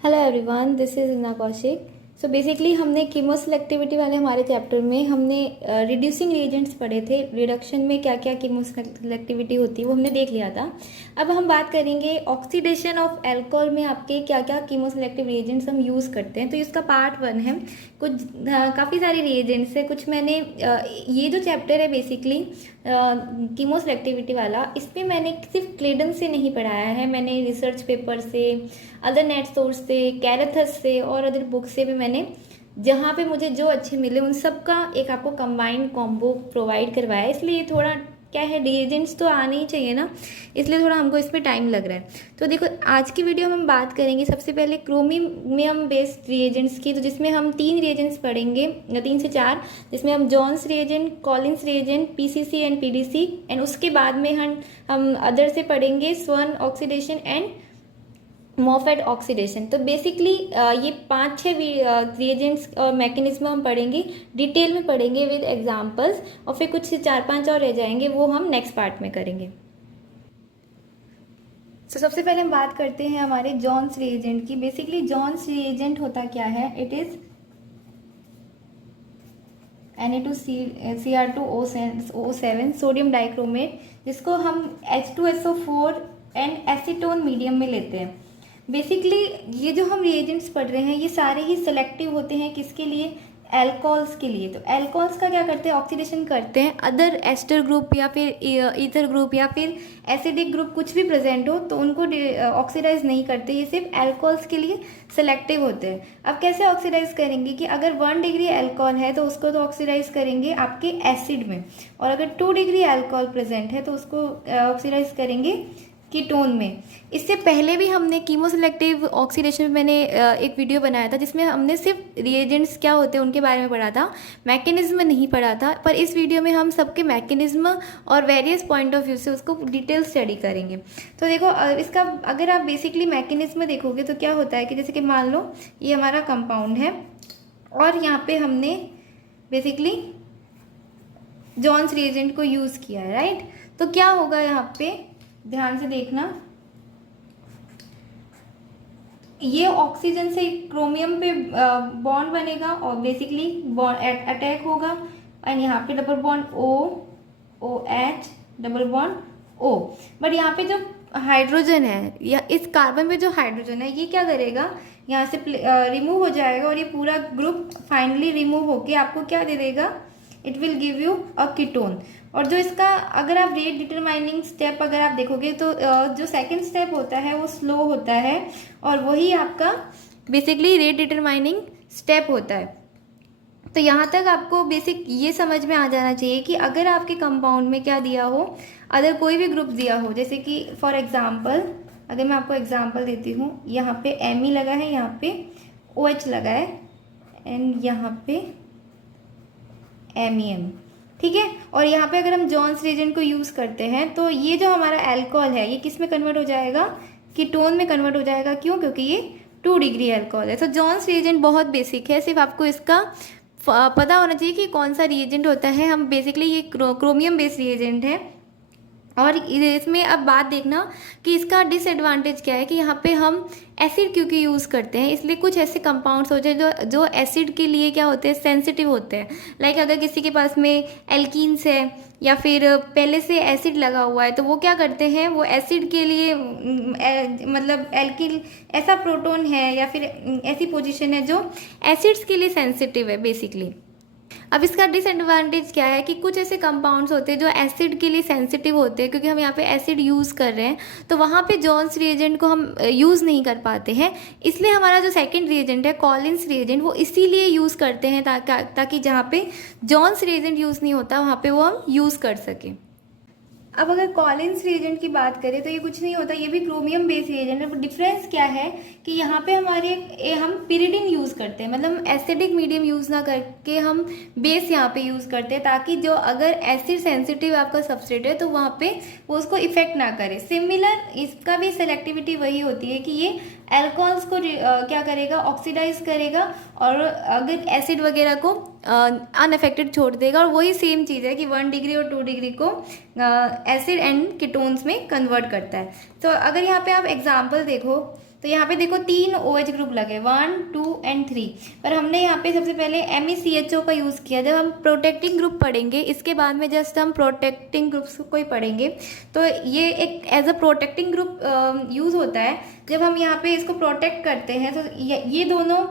Hello everyone, this is इना Kaushik. So basically हमने chemo selectivity वाले हमारे चैप्टर में हमने रिड्यूसिंग रिएजेंट्स पढ़े थे। रिडक्शन में क्या क्या कीमो सेलेक्टिविटी होती है वो हमने देख लिया था। अब हम बात करेंगे ऑक्सीडेशन ऑफ अल्कोहल में आपके क्या क्या कीमो सेलेक्टिव रिएजेंट्स हम यूज़ करते हैं। तो इसका पार्ट 1 है। कुछ काफ़ी सारे रिएजेंट्स है। कुछ मैंने ये जो चैप्टर है बेसिकली कीमो सेलेक्टिविटी वाला, इस पर मैंने सिर्फ क्लेडन से नहीं पढ़ाया है, मैंने रिसर्च पेपर से, अदर नेट सोर्स से, कैरेथस से और अदर बुक से भी मैंने जहाँ पे मुझे जो अच्छे मिले उन सब का एक आपको कंबाइंड कॉम्बो प्रोवाइड करवाया है। इसलिए थोड़ा क्या है, रिएजेंट्स तो आने ही चाहिए ना, इसलिए थोड़ा हमको इस पर टाइम लग रहा है। तो देखो आज की वीडियो में हम बात करेंगे सबसे पहले क्रोमियम बेस्ड रिएजेंट्स की, तो जिसमें हम 3 रिएजेंट्स पढ़ेंगे, 3 से 4, जिसमें हम Johns reagent, Collins reagent, PCC and PDC, and उसके बाद में हम अदर से पढ़ेंगे स्वर्ण ऑक्सीडेशन एंड मॉफेट ऑक्सीडेशन। तो बेसिकली ये 5-6 रिएजेंट्स और मैकेनिज्म हम पढ़ेंगे, डिटेल में पढ़ेंगे विद एग्जांपल्स, और फिर कुछ 4-5 और रह जाएंगे, वो हम नेक्स्ट पार्ट में करेंगे। सबसे पहले हम बात करते हैं हमारे जॉन्स रिएजेंट की। बेसिकली जॉन्स रिएजेंट होता क्या है, it is Na2Cr2O7 sodium dichromate, जिसको हम H2SO4 एंड एसीटोन मीडियम में लेते हैं। बेसिकली ये जो हम रिएजेंट्स पढ़ रहे हैं ये सारे ही सेलेक्टिव होते हैं, किसके लिए, एल्कोहल्स के लिए। तो एल्कोहल्स का क्या करते हैं, ऑक्सीडेशन करते हैं। अदर एस्टर ग्रुप या फिर ईथर ग्रुप या फिर एसिडिक ग्रुप कुछ भी प्रेजेंट हो तो उनको ऑक्सीडाइज नहीं करते, ये सिर्फ एल्कोहल्स के लिए सेलेक्टिव होते हैं। अब कैसे ऑक्सीडाइज करेंगे कि अगर 1 डिग्री एल्कोहल है तो उसको तो ऑक्सीडाइज करेंगे आपके एसिड में, और अगर 2 डिग्री एल्कोहल प्रेजेंट है तो उसको ऑक्सीडाइज करेंगे कीटोन में। इससे पहले भी हमने कीमो सेलेक्टिव ऑक्सीडेशन में मैंने एक वीडियो बनाया था जिसमें हमने सिर्फ रिएजेंट्स क्या होते हैं उनके बारे में पढ़ा था, मैकेनिज्म नहीं पढ़ा था। पर इस वीडियो में हम सबके मैकेनिज्म और वेरियस पॉइंट ऑफ व्यू से उसको डिटेल स्टडी करेंगे। तो देखो इसका अगर आप बेसिकली मैकेनिज्म देखोगे तो क्या होता है कि जैसे कि मान लो ये हमारा कंपाउंड है और यहाँ पे हमने बेसिकली जॉन्स रिएजेंट को यूज़ किया है, राइट। तो क्या होगा यहाँ पे, ध्यान से देखना, ये ऑक्सीजन से क्रोमियम पे बॉन्ड बनेगा और बेसिकली बॉन्ड अटैक होगा, एंड यहाँ पे double bond OH double bond O। But यहाँ पे जो हाइड्रोजन है या इस कार्बन में जो हाइड्रोजन है ये क्या करेगा, यहाँ से रिमूव हो जाएगा और ये पूरा ग्रुप फाइनली रिमूव होके आपको क्या दे देगा, it will give you a ketone. और जो इसका अगर आप रेट डिटरमाइनिंग स्टेप अगर आप देखोगे तो जो सेकंड स्टेप होता है वो स्लो होता है और वही आपका बेसिकली रेट डिटरमाइनिंग स्टेप होता है। तो यहाँ तक आपको बेसिक ये समझ में आ जाना चाहिए कि अगर आपके कंपाउंड में क्या दिया हो, अगर कोई भी ग्रुप दिया हो, जैसे कि फॉर एग्जाम्पल अगर मैं आपको एग्जाम्पल देती हूँ, यहाँ पे Me लगा है, यहाँ पे OH लगा है, एंड यहाँ पे MEM, ठीक है। और यहाँ पे अगर हम जॉन्स रिएजेंट को यूज़ करते हैं तो ये जो हमारा अल्कोहल है ये किस में कन्वर्ट हो जाएगा, कीटोन में कन्वर्ट हो जाएगा। क्यों, क्योंकि ये 2 डिग्री अल्कोहल है। तो जॉन्स रिएजेंट बहुत बेसिक है, सिर्फ आपको इसका पता होना चाहिए कि कौन सा रिएजेंट होता है। हम बेसिकली ये क्रोमियम बेस्ड रिएजेंट है। और इसमें अब बात देखना कि इसका डिसएडवांटेज क्या है कि यहाँ पे हम एसिड क्योंकि यूज़ करते हैं, इसलिए कुछ ऐसे कंपाउंड्स होते हैं जो एसिड के लिए क्या होते हैं, सेंसिटिव होते हैं। लाइक अगर किसी के पास में एल्कीन्स है या फिर पहले से एसिड लगा हुआ है तो वो क्या करते हैं, वो एसिड के लिए मतलब एल्किल ऐसा प्रोटोन है या फिर ऐसी पोजीशन है जो एसिड्स के लिए सेंसिटिव है बेसिकली। अब इसका डिसएडवांटेज क्या है कि कुछ ऐसे कंपाउंड्स होते हैं जो एसिड के लिए सेंसिटिव होते हैं, क्योंकि हम यहाँ पे एसिड यूज़ कर रहे हैं तो वहाँ पे जॉन्स रिएजेंट को हम यूज़ नहीं कर पाते हैं। इसलिए हमारा जो सेकंड रिएजेंट है कॉलिन्स रिएजेंट, वो इसीलिए यूज़ करते हैं ताकि जहाँ पे जॉन्स रिएजेंट यूज़ नहीं होता वहाँ पे वो हम यूज़ कर सकें। अब अगर कॉलिन्स रिएजेंट की बात करें तो ये कुछ नहीं होता, ये भी क्रोमियम बेस रिएजेंट है। बट डिफरेंस क्या है कि यहाँ पे हम पिरिडिन यूज़ करते हैं, मतलब एसिडिक मीडियम यूज़ ना करके हम बेस यहाँ पे यूज़ करते हैं ताकि जो अगर एसिड सेंसिटिव आपका सबस्ट्रेट है तो वहाँ पे वो उसको इफेक्ट ना करे। सिमिलर इसका भी सेलेक्टिविटी वही होती है कि ये एल्कोहल्स को क्या करेगा, ऑक्सीडाइज करेगा और अगर एसिड वगैरह को अनअफेक्टेड छोड़ देगा। और वही सेम चीज़ है कि 1 डिग्री और 2 डिग्री को एसिड एंड कीटोन्स में कन्वर्ट करता है। तो अगर यहाँ पे आप एग्जांपल देखो तो यहाँ पे देखो 3 OH ग्रुप लगे, 1 2 एंड 3, पर हमने यहाँ पे सबसे पहले MeCHO का यूज़ किया। जब हम प्रोटेक्टिंग ग्रुप पढ़ेंगे इसके बाद में जस्ट हम प्रोटेक्टिंग ग्रुप्स को ही पढ़ेंगे, तो ये एक as a protecting group use होता है। जब हम यहाँ पे इसको प्रोटेक्ट करते हैं तो ये दोनों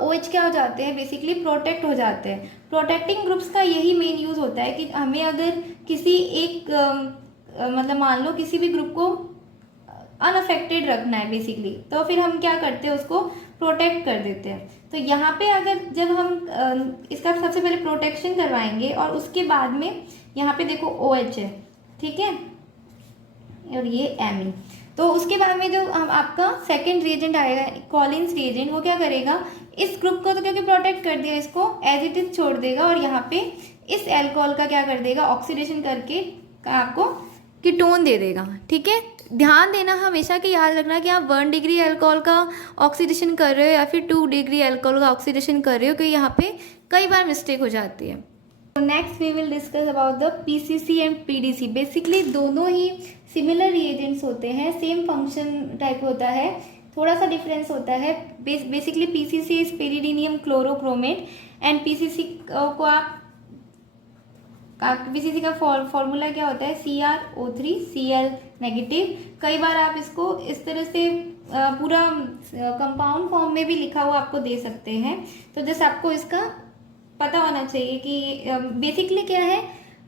OH क्या हो जाते हैं, बेसिकली प्रोटेक्ट हो जाते हैं। प्रोटेक्टिंग ग्रुप्स का यही मेन यूज़ होता है कि हमें अगर किसी एक मतलब मान लो किसी भी ग्रुप को अनअफेक्टेड रखना है बेसिकली, तो फिर हम क्या करते हैं, उसको प्रोटेक्ट कर देते हैं। तो यहाँ पे अगर जब हम इसका सबसे पहले प्रोटेक्शन करवाएंगे और उसके बाद में यहाँ पे देखो OH है, ठीक है, और ये Me, तो उसके बाद में जो हम आपका सेकेंड रिएजेंट आएगा कॉलिन्स रिएजेंट, वो क्या करेगा, इस ग्रुप को तो क्योंकि प्रोटेक्ट कर दिया इसको एज इट इज छोड़ देगा और यहाँ पे इस एल्कोहल का क्या कर देगा, ऑक्सीडेशन करके आपको कीटोन दे देगा। ठीक है, ध्यान देना हमेशा कि याद रखना कि आप 1 डिग्री अल्कोहल का ऑक्सीडेशन कर रहे हो या फिर 2 डिग्री अल्कोहल का ऑक्सीडेशन कर रहे हो, क्योंकि यहाँ पे कई बार मिस्टेक हो जाती है। Next we will discuss about the PCC and PDC। Basically दोनों ही सिमिलर रिएजेंट्स होते हैं, सेम फंक्शन टाइप होता है, थोड़ा सा डिफरेंस होता है। Basically PCC is pyridinium chlorochromate and PCC को आप PCC का फॉर्मूला क्या होता है, CrO3Cl नेगेटिव। कई बार आप इसको इस तरह से पूरा कंपाउंड फॉर्म में भी लिखा हुआ आपको दे सकते हैं, तो जैसे आपको इसका पता होना चाहिए कि बेसिकली क्या है।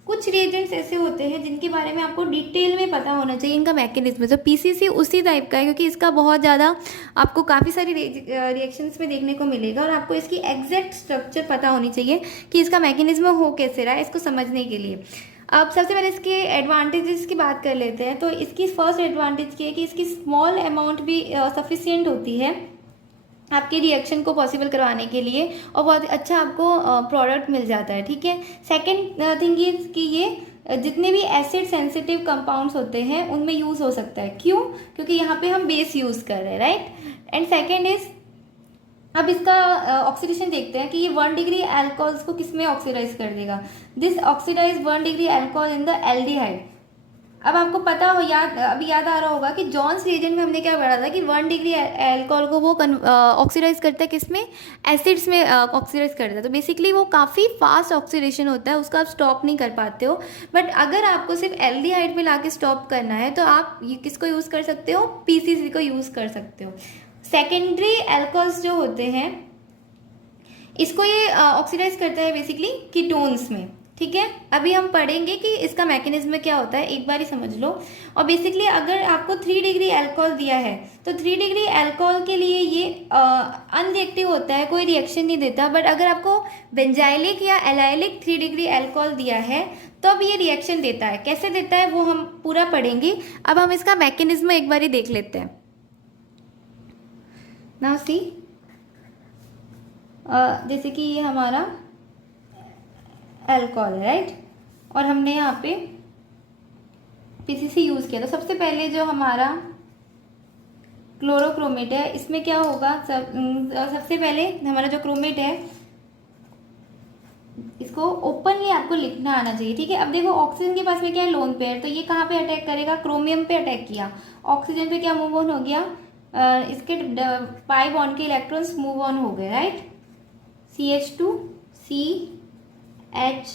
कुछ रिएजेंट्स ऐसे होते हैं जिनके बारे में आपको डिटेल में पता होना चाहिए, इनका मैकेनिज्म। तो PCC उसी टाइप का है, क्योंकि इसका बहुत ज़्यादा आपको काफ़ी सारी रिएक्शंस में देखने को मिलेगा और आपको इसकी एग्जैक्ट स्ट्रक्चर पता होनी चाहिए कि इसका मैकेनिज्म हो कैसे रहा है, इसको समझने के लिए। अब सबसे पहले इसके एडवांटेजेस की बात कर लेते हैं। तो इसकी फर्स्ट एडवांटेज ये है कि इसकी स्मॉल अमाउंट भी सफिशियंट होती है आपके रिएक्शन को पॉसिबल करवाने के लिए, और बहुत अच्छा आपको प्रोडक्ट मिल जाता है। ठीक है, सेकंड थिंग इज कि ये जितने भी एसिड सेंसिटिव कंपाउंड्स होते हैं उनमें यूज़ हो सकता है। क्यों? क्योंकि यहाँ पे हम बेस यूज़ कर रहे हैं, राइट। एंड सेकंड इज, अब इसका ऑक्सीडेशन देखते हैं कि ये 1 डिग्री अल्कोहल्स को किस में ऑक्सीडाइज कर देगा। This oxidize 1 degree alcohol in the aldehyde. अब आपको पता हो, अभी याद आ रहा होगा कि जॉन्स रिएजेंट में हमने क्या पढ़ा था कि 1 डिग्री अल्कोहल को वो ऑक्सीडाइज करता है किसमें, एसिड्स में ऑक्सीडाइज करता है। तो बेसिकली वो काफ़ी फास्ट ऑक्सीडेशन होता है, उसका आप स्टॉप नहीं कर पाते हो। बट अगर आपको सिर्फ एल्डिहाइड पे लाके स्टॉप करना है तो आप किसको यूज़ कर सकते हो, PCC को यूज़ कर सकते हो। सेकेंडरी अल्कोहल्स जो होते हैं इसको ये ऑक्सीडाइज करता है बेसिकली कीटोन्स में। ठीक है, अभी हम पढ़ेंगे कि इसका मैकेनिज्म क्या होता है, एक बार ही समझ लो। और बेसिकली अगर आपको 3 डिग्री अल्कोहल दिया है तो 3 डिग्री अल्कोहल के लिए ये अनरिएक्टिव होता है, कोई रिएक्शन नहीं देता। बट अगर आपको बेंजाइलिक या एलाइलिक 3 डिग्री अल्कोहल दिया है तो अब ये रिएक्शन देता है। कैसे देता है वो हम पूरा पढ़ेंगे। अब हम इसका मैकेनिज्म एक बार ही देख लेते हैं। नाउ सी, जैसे कि ये हमारा अल्कोहल है, राइट, और हमने यहाँ पे PCC यूज़ किया। तो सबसे पहले जो हमारा क्लोरोक्रोमेट है इसमें क्या होगा, सबसे पहले हमारा जो क्रोमेट है इसको ओपनली आपको लिखना आना चाहिए। ठीक है, अब देखो ऑक्सीजन के पास में क्या है, लोन पेयर, तो ये कहाँ पे अटैक करेगा, क्रोमियम पे अटैक किया। ऑक्सीजन पे क्या मूव ऑन हो गया, इसके पाई बॉन्ड के इलेक्ट्रॉन्स मूव ऑन हो गए, राइट। CH2 CH,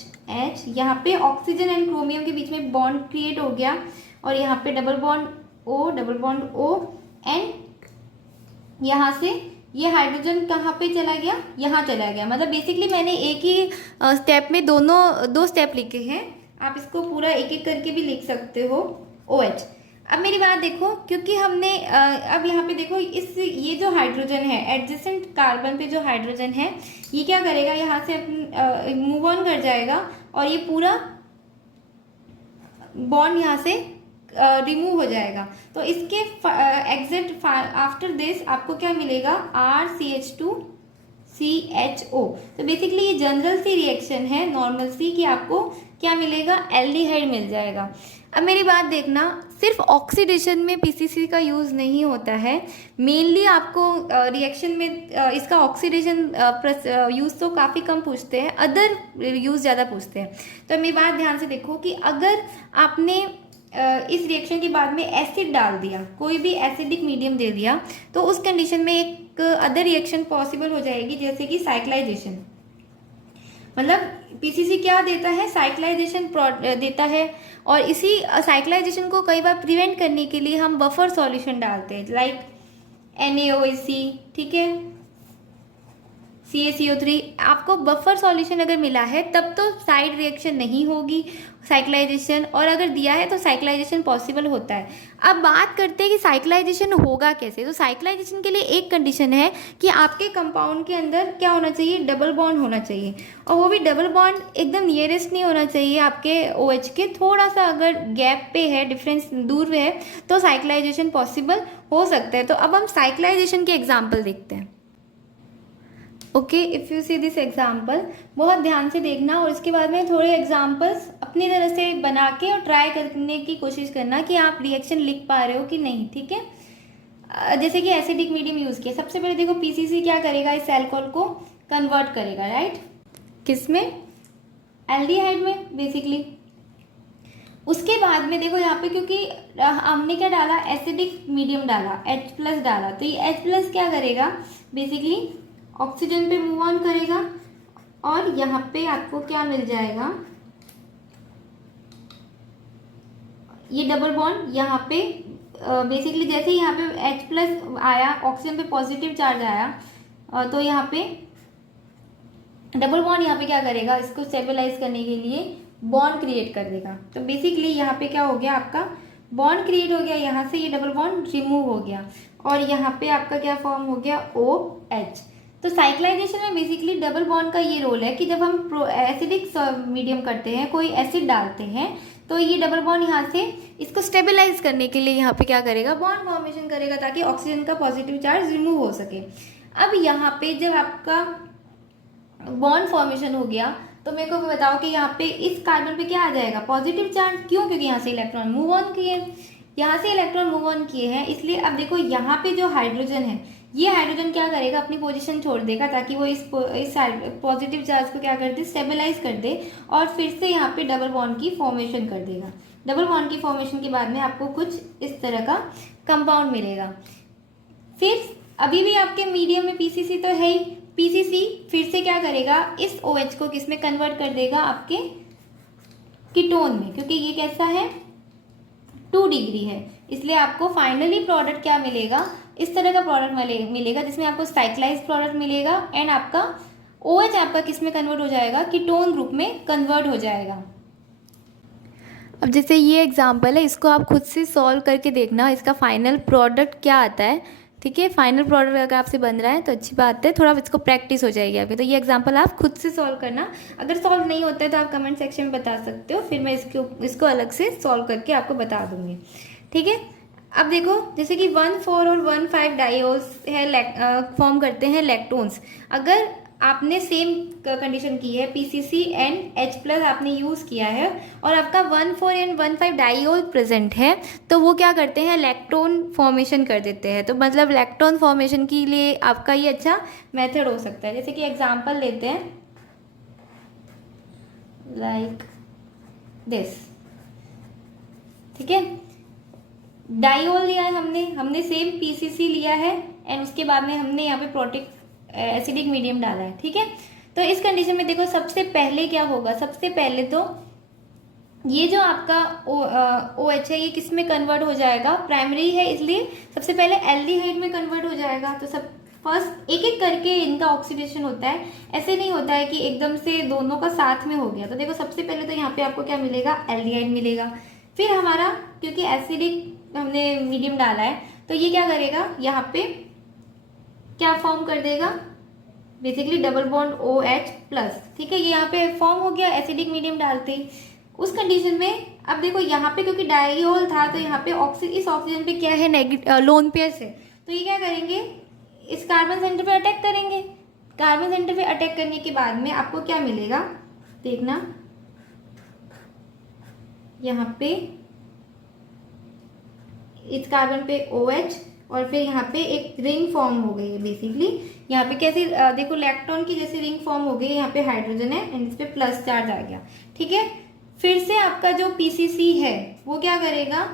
यहाँ पे ऑक्सीजन एंड क्रोमियम के बीच में बॉन्ड क्रिएट हो गया और यहाँ पे डबल बॉन्ड O एंड यहाँ से ये हाइड्रोजन कहाँ पे चला गया, यहाँ चला गया। मतलब बेसिकली मैंने एक ही स्टेप में दो स्टेप लिखे हैं, आप इसको पूरा एक एक करके भी लिख सकते हो। OH, अब मेरी बात देखो, क्योंकि हमने अब यहाँ पे देखो ये जो हाइड्रोजन है एडजेसेंट कार्बन पे जो हाइड्रोजन है ये क्या करेगा, यहाँ से मूव ऑन कर जाएगा और ये पूरा बॉन्ड यहाँ से रिमूव हो जाएगा। तो इसके एग्जैक्ट आफ्टर दिस आपको क्या मिलेगा, RCH2CHO। तो बेसिकली ये जनरल सी रिएक्शन है, नॉर्मल सी, कि आपको क्या मिलेगा, एल्डिहाइड मिल जाएगा। अब मेरी बात देखना, सिर्फ ऑक्सीडेशन में PCC का यूज़ नहीं होता है, मेनली आपको रिएक्शन में इसका ऑक्सीडेशन यूज़ तो काफ़ी कम पूछते हैं, अदर यूज़ ज़्यादा पूछते हैं। तो मेरी बात ध्यान से देखो कि अगर आपने इस रिएक्शन के बाद में एसिड डाल दिया, कोई भी एसिडिक मीडियम दे दिया, तो उस कंडीशन में एक अदर रिएक्शन पॉसिबल हो जाएगी, जैसे कि साइक्लाइजेशन। मतलब पीसीसी क्या देता है, साइक्लाइजेशन देता है, और इसी साइक्लाइजेशन को कई बार प्रिवेंट करने के लिए हम बफर सॉल्यूशन डालते हैं, लाइक NaOH, ठीक है, CaCO3। आपको बफर सॉल्यूशन अगर मिला है तब तो साइड रिएक्शन नहीं होगी साइक्लाइजेशन, और अगर दिया है तो साइक्लाइजेशन पॉसिबल होता है। अब बात करते हैं कि साइक्लाइजेशन होगा कैसे। तो साइक्लाइजेशन के लिए एक कंडीशन है कि आपके कंपाउंड के अंदर क्या होना चाहिए, डबल बॉन्ड होना चाहिए, और वो भी डबल बॉन्ड एकदम नियरेस्ट नहीं होना चाहिए आपके OH के, थोड़ा सा अगर गैप पे है, डिफरेंस दूर है, तो साइक्लाइजेशन पॉसिबल हो सकता है। तो अब हम साइक्लाइजेशन के एग्जाम्पल देखते हैं। Okay, if you see this example, बहुत ध्यान से देखना, और इसके बाद में थोड़े एग्जाम्पल्स अपनी तरह से बना के और ट्राई करने की कोशिश करना कि आप रिएक्शन लिख पा रहे हो कि नहीं, ठीक है। जैसे कि एसिडिक मीडियम यूज़ किया, सबसे पहले देखो पीसीसी क्या करेगा, इस अल्कोहल को कन्वर्ट करेगा, राइट, किस में, एल्डिहाइड में बेसिकली। उसके बाद में देखो यहाँ पे, क्योंकि हमने क्या डाला, एसिडिक मीडियम डाला, H+ डाला, तो ये H+ क्या करेगा, बेसिकली ऑक्सीजन पे मूव ऑन करेगा, और यहाँ पे आपको क्या मिल जाएगा, ये डबल बॉन्ड यहाँ पे बेसिकली जैसे ही यहाँ पे H+ आया, ऑक्सीजन पे पॉजिटिव चार्ज आया, तो यहाँ पे डबल बॉन्ड यहाँ पे क्या करेगा, इसको स्टेबलाइज करने के लिए बॉन्ड क्रिएट कर देगा। तो बेसिकली यहाँ पे क्या हो गया, आपका बॉन्ड क्रिएट हो गया, यहाँ से ये डबल बॉन्ड रिमूव हो गया, और यहाँ पे आपका क्या फॉर्म हो गया, OH। तो साइक्लाइजेशन में बेसिकली डबल बॉन्ड का ये रोल है कि जब हम एसिडिक मीडियम करते हैं, कोई एसिड डालते हैं, तो ये डबल बॉन्ड यहाँ से इसको स्टेबलाइज करने के लिए यहाँ पे क्या करेगा, बॉन्ड फॉर्मेशन करेगा, ताकि ऑक्सीजन का पॉजिटिव चार्ज रिमूव हो सके। अब यहाँ पे जब आपका बॉन्ड फॉर्मेशन हो गया, तो मेरे को बताओ कि यहाँ पे इस कार्बन पे क्या आ जाएगा, पॉजिटिव चार्ज। क्यों, क्योंकि यहाँ से इलेक्ट्रॉन मूव ऑन किए, यहाँ से इलेक्ट्रॉन मूव ऑन किए हैं, इसलिए अब देखो यहाँ पे जो हाइड्रोजन है, ये हाइड्रोजन क्या करेगा, अपनी पोजीशन छोड़ देगा, ताकि वो इस पॉजिटिव चार्ज को क्या कर दे, स्टेबलाइज कर दे, और फिर से यहाँ पे डबल बॉन्ड की फॉर्मेशन कर देगा। डबल बॉन्ड की फॉर्मेशन के बाद में आपको कुछ इस तरह का कंपाउंड मिलेगा। फिर अभी भी आपके मीडियम में पीसीसी तो है ही, पीसीसी फिर से क्या करेगा, इस OH को किस में कन्वर्ट कर देगा, आपके कीटोन में, क्योंकि ये कैसा है, 2 डिग्री है, इसलिए आपको फाइनली प्रोडक्ट क्या मिलेगा, इस तरह का प्रोडक्ट मिलेगा, जिसमें आपको साइक्लाइज प्रोडक्ट मिलेगा, एंड आपका OH आपका किस में कन्वर्ट हो जाएगा, कीटोन ग्रुप में कन्वर्ट हो जाएगा। अब जैसे ये एग्जांपल है, इसको आप खुद से सॉल्व करके देखना, इसका फाइनल प्रोडक्ट क्या आता है, ठीक है। फाइनल प्रोडक्ट अगर आपसे बन रहा है तो अच्छी बात है, थोड़ा इसको प्रैक्टिस हो जाएगी आपकी। तो ये एग्जांपल आप खुद से सॉल्व करना, अगर सॉल्व नहीं होता है तो आप कमेंट सेक्शन में बता सकते हो, फिर मैं इसको अलग से सॉल्व करके आपको बता दूंगी, ठीक है। अब देखो, जैसे कि 1,4 और 1,5 डायोल्स है, फॉर्म करते हैं लैक्टोन्स। अगर आपने सेम कंडीशन की है, पीसीसी एंड H+ आपने यूज़ किया है, और आपका 1,4 एंड 1,5 डायोल प्रेजेंट है, तो वो क्या करते हैं, लैक्टोन फॉर्मेशन कर देते हैं। तो मतलब लैक्टोन फॉर्मेशन के लिए आपका ये अच्छा मेथड हो सकता है। जैसे कि एग्जांपल लेते हैं, लाइक दिस, ठीक है, डायोल लिया है हमने सेम पीसीसी लिया है, एंड उसके बाद में हमने यहाँ पे एसिडिक मीडियम डाला है, ठीक है। तो इस कंडीशन में देखो, सबसे पहले क्या होगा, सबसे पहले तो ये जो आपका OH है, ये किस में कन्वर्ट हो जाएगा, प्राइमरी है, इसलिए सबसे पहले एल्डिहाइड में कन्वर्ट हो जाएगा। तो सब फर्स्ट एक एक करके इनका ऑक्सीडेशन होता है, ऐसे नहीं होता है कि एकदम से दोनों का साथ में हो गया। तो देखो, सबसे पहले तो यहाँ पे आपको क्या मिलेगा, एल्डिहाइड मिलेगा। फिर हमारा, क्योंकि एसिडिक हमने मीडियम डाला है, तो ये क्या करेगा, यहाँ पे क्या फॉर्म कर देगा, बेसिकली डबल बॉन्ड OH+, ठीक है। ये यहाँ पे फॉर्म हो गया एसिडिक मीडियम डालते ही। उस कंडीशन में अब देखो, यहाँ पे क्योंकि डायोल था, तो यहाँ पे इस ऑक्सीजन पे क्या है, लोन पेयर्स है, तो ये क्या करेंगे, इस कार्बन सेंटर पे अटैक करेंगे। कार्बन सेंटर पे अटैक करने के बाद में आपको क्या मिलेगा, देखना, यहाँ पे इस कार्बन पे OH, और फिर यहाँ पे एक रिंग फॉर्म हो गई है। बेसिकली यहाँ पे कैसे, देखो लैक्टोन की जैसे रिंग फॉर्म हो गई है, यहाँ पे हाइड्रोजन है, एंड इस पे प्लस चार्ज आ गया, ठीक है। फिर से आपका जो पीसीसी है वो क्या करेगा,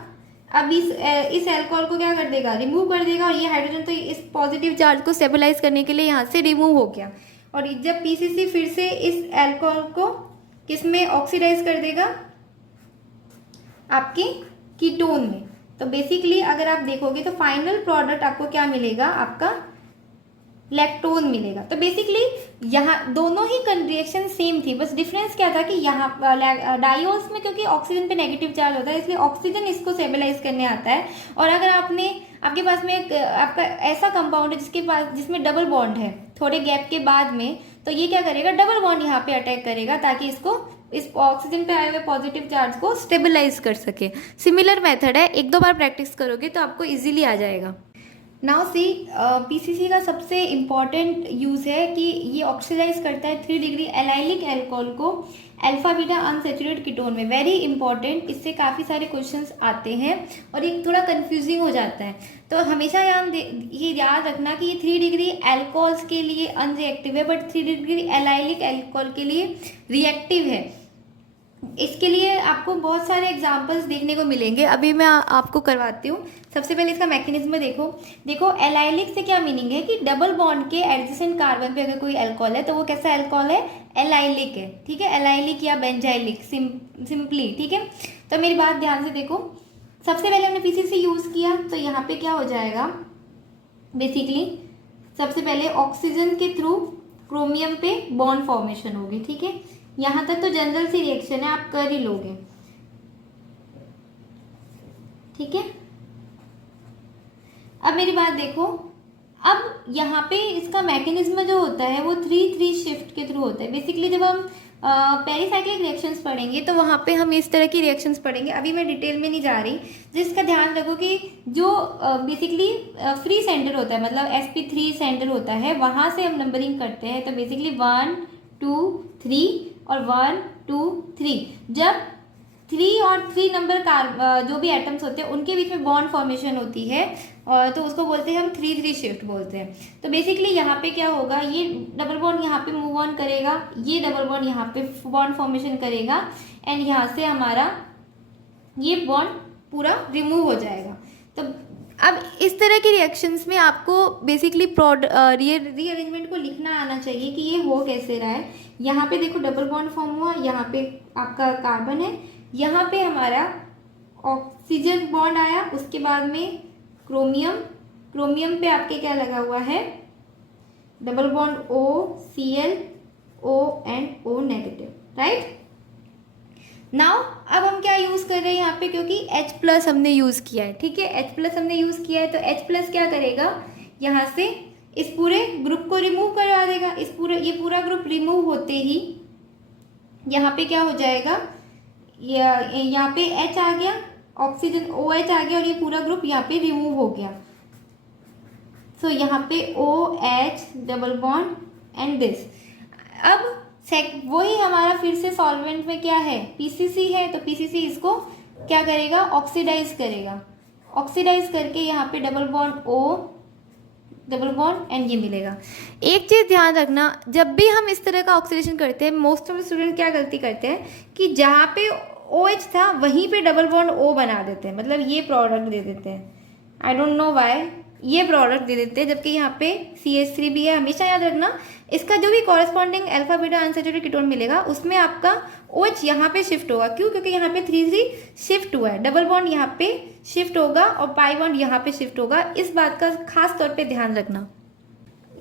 अब इस अल्कोहल को क्या कर देगा, रिमूव कर देगा, और ये हाइड्रोजन तो इस पॉजिटिव चार्ज को स्टेबलाइज करने के लिए यहाँ से रिमूव हो गया। और जब पीसीसी फिर से इस अल्कोहल को किसमें ऑक्सीडाइज कर देगा, आपके कीटोन में। तो बेसिकली अगर आप देखोगे तो फाइनल प्रोडक्ट आपको क्या मिलेगा, आपका लैक्टोन मिलेगा। तो बेसिकली यहाँ दोनों ही रिएक्शन सेम थी, बस डिफरेंस क्या था कि यहाँ डायोल्स में क्योंकि ऑक्सीजन पे नेगेटिव चार्ज होता है इसलिए ऑक्सीजन इसको स्टेबलाइज करने आता है। और अगर आपके पास में एक आपका ऐसा कंपाउंड है जिसमें डबल बॉन्ड है थोड़े गैप के बाद में, तो ये क्या करेगा, डबल बॉन्ड यहाँ पे अटैक करेगा ताकि इस ऑक्सीजन पे आए हुए पॉजिटिव चार्ज को स्टेबलाइज कर सके। सिमिलर मेथड है, एक दो बार प्रैक्टिस करोगे तो आपको इजीली आ जाएगा। नाउ सी, पीसीसी का सबसे इम्पॉर्टेंट यूज़ है कि ये ऑक्सीडाइज करता है 3 डिग्री एलाइलिक अल्कोहल को अल्फा बीटा अनसैचुरेटेड कीटोन में। वेरी इंपॉर्टेंट, इससे काफ़ी सारे क्वेश्चंस आते हैं और ये थोड़ा कंफ्यूजिंग हो जाता है। तो हमेशा ये याद रखना कि ये 3 डिग्री अल्कोहल्स के लिए अनरिएक्टिव है बट 3 डिग्री एलाइलिक अल्कोहल के लिए रिएक्टिव है। इसके लिए आपको बहुत सारे एग्जाम्पल्स देखने को मिलेंगे, अभी मैं आपको करवाती हूँ। सबसे पहले इसका मैकेनिज्म देखो एलाइलिक से क्या मीनिंग है कि डबल बॉन्ड के एडजेसेंट कार्बन पे अगर कोई अल्कोहल है तो वो कैसा अल्कोहल है, एलाइलिक है, ठीक है, एलाइलिक या बेंजाइलिक सिंपली, ठीक है। तो मेरी बात ध्यान से देखो, सबसे पहले हमने पीसीसी यूज किया तो यहाँ पे क्या हो जाएगा, बेसिकली सबसे पहले ऑक्सीजन के थ्रू क्रोमियम पे बॉन्ड फॉर्मेशन होगी, ठीक है। यहां तक तो जनरल सी रिएक्शन है, आप कर ही लोगे, ठीक है। अब मेरी बात देखो, अब यहाँ पे इसका मैकेनिज्म जो होता है वो 3-3 शिफ्ट के थ्रू होता है। बेसिकली जब हम पेरिसाइक्लिक रिएक्शंस पढ़ेंगे तो वहाँ पे हम इस तरह की रिएक्शंस पढ़ेंगे, अभी मैं डिटेल में नहीं जा रही। जिसका ध्यान रखो कि जो बेसिकली फ्री सेंटर होता है, मतलब sp3 सेंटर होता है, वहाँ से हम नंबरिंग करते हैं। तो बेसिकली 1 2 3 और 1 2 3, जब 3 और 3 नंबर जो भी एटम्स होते हैं उनके बीच में बॉन्ड फॉर्मेशन होती है तो उसको बोलते हैं हम 3-3 शिफ्ट बोलते हैं। तो बेसिकली यहाँ पे क्या होगा, ये डबल बॉन्ड यहाँ पे मूव ऑन करेगा, ये डबल बॉन्ड यहाँ पे बॉन्ड फॉर्मेशन करेगा एंड यहाँ से हमारा ये बॉन्ड पूरा रिमूव हो जाएगा। तो अब इस तरह की रिएक्शंस में आपको बेसिकली रीअरेंजमेंट को लिखना आना चाहिए कि ये हो कैसे रहा है। यहाँ पे देखो डबल बॉन्ड फॉर्म हुआ, यहाँ पे आपका कार्बन है, यहाँ पे हमारा ऑक्सीजन बॉन्ड आया, उसके बाद में क्रोमियम पे आपके क्या लगा हुआ है, double bond O Cl O and O negative, right. Now अब हम क्या यूज कर रहे हैं यहाँ पे, क्योंकि H+ हमने यूज किया है, ठीक है, H+ हमने यूज किया है तो H+ क्या करेगा, यहाँ से इस पूरे ग्रुप को रिमूव करवा देगा। ये पूरा ग्रुप रिमूव होते ही यहाँ पे क्या हो जाएगा, यहाँ पे H आ गया, ऑक्सीजन OH आ गया और ये पूरा ग्रुप यहाँ पे रिमूव हो गया। सो यहाँ पे OH double bond and this. अब वही हमारा फिर से सॉल्वेंट में क्या है, पीसीसी है, तो पीसीसी इसको क्या करेगा, ऑक्सीडाइज करेगा। ऑक्सीडाइज करके यहाँ पे double bond O double bond and ये मिलेगा। एक चीज़ ध्यान रखना, जब भी हम इस तरह का ऑक्सीडेशन करते हैं, मोस्ट ऑफ द स्टूडेंट क्या गलती करते हैं कि जहाँ पे OH था वहीं पे डबल बॉन्ड O बना देते हैं, मतलब ये प्रोडक्ट दे देते हैं। आई डोंट नो व्हाई ये प्रोडक्ट दे देते हैं, जबकि यहाँ पे CH3 भी है। हमेशा याद रखना, इसका जो भी corresponding alpha beta unsaturated ketone मिलेगा उसमें आपका OH यहाँ पे शिफ्ट होगा। क्यों? क्योंकि यहाँ पे 3-3 शिफ्ट हुआ है, डबल बॉन्ड यहाँ पे शिफ्ट होगा और पाई बॉन्ड यहाँ पे शिफ्ट होगा। इस बात का खास तौर पे ध्यान रखना।